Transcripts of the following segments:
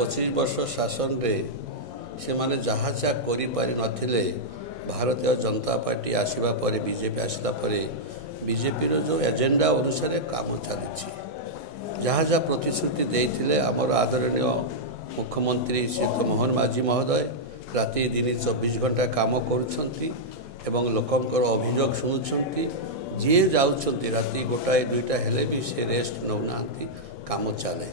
25 वर्ष शासन रे से माने जहाँ जहाँ करि पारि नथिले भारतीय जनता पार्टी आसिबा परे बीजेपी आसिला परे बीजेपी रो जो एजेंडा अनुसार काम चली जहाँ जहाँ प्रतिश्रुति देइथिले हमर आदरणीय मुख्यमंत्री श्री मोहन माझी महोदय राति दिन 24 घंटा काम करुछंती एवं लोकंकर अभियोग शुणुछंती जी जाउछंती राति गोटाए दुईटा हेले भी से रेस्ट नौना काम चले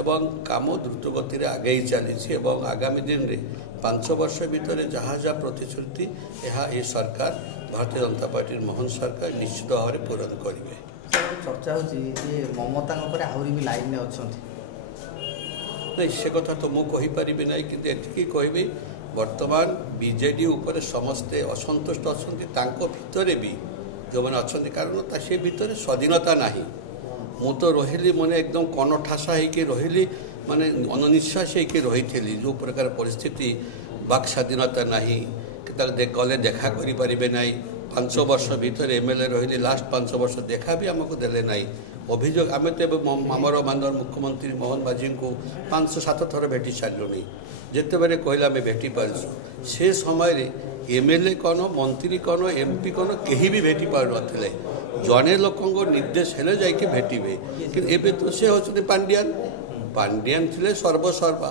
एवं काम द्रुत गति आगे चली आगामी दिन में 5 वर्ष भितर जहाँ जहाँ प्रतिश्रुति यह सरकार भारतीय जनता पार्टी मोहन सरकार निश्चित भाव में पूरण करेंगे। चर्चा हो ममता आहरी भी लाइन में अच्छा नहीं से कथा तो मुझे कहीपरि ना कि कहबी वर्तमान बीजेडी उपर समस्ते असंतुष्ट अच्छा भितर भी जो मैंने अच्छा कारण से भितर स्वाधीनता नहीं मु तो रही मैंने एकदम कनठासा होकर रही माने अनिश्वास होकर रही थी जो प्रकार परिस्थिति वाक स्वाधीनता नहीं गले देखा करें ना 5 वर्ष भितर एमएलए रही लास्ट 5 वर्ष देखा भी आमको देले ना अभियोग आम तो आमर माननीय मुख्यमंत्री मोहन माझी को 5-7 थर भेटी सारूँ जिते बारे कहले आम भेटी पार्छु से समय एमएलए कौन मंत्री कौन एमपी कौन कहीं भी भेटी पार न जड़े लोक निर्देश हेले जाकि भेटे कि एबे तो से होचते पांडियान थे सर्वसर्वा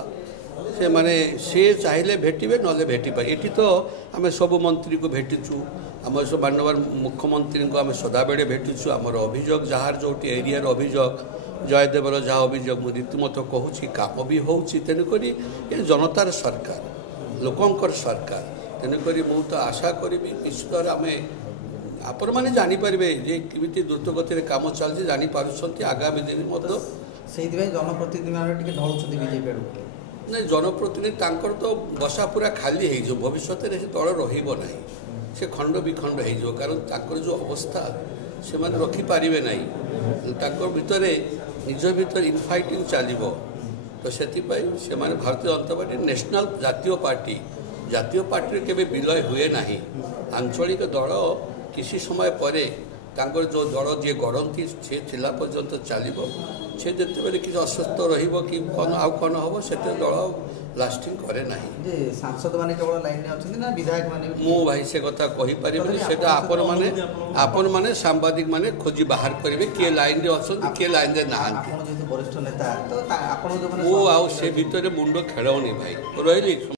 से माने से चाहिए भेटे ना भेटी पाए ये तो आम सब मंत्री को भेटीचु आम सब माननीय मुख्यमंत्री को आम सदाबे भेटीचु आमर अभियोग जार जो एरिया अभियोग जयदेवर जहाँ अभियोग मुझे रीतिमत कहूँ काम भी हो तेणुक जनतार सरकार लोकंकर सरकार तेणुक मुझे आशा करी निश्चित आम आपण मैंने जानीपर जे किमिति द्रुत गति काम चलती जानीपार आगामी दिन जनप्रतिनिधि बीजेपी नहीं जनप्रतिनिधि तो बसा पूरा खाली हो भविष्य में दल रही से खंड विखंड हो कारण जो अवस्था से मैंने रखिपारे ना भितर निज भर इनफाइटिंग चलो तो से भारतीय जनता पार्टी नेशनल जातीय पार्टी के विलय हुए ना आंचलिक दल किसी समय पर जो दल जी गढ़ती से थिला पर्यंत चलो से जिते कि अस्वस्थ रन आउ कौन हम से दल लास्टिंग करे ना सांसद माने केवल लाइन में अच्छे ना विधायक माने मु भाई से कथा कही पारिबे सेटा आपण माने सांबादिक माने खोजी बाहर करेंगे किए लाइन रे अछन किए लाइन रे नाहंती वरिष्ठ नेता तो आपण जो मु आउ से भितर मुंडो खेलौनी भाई रही।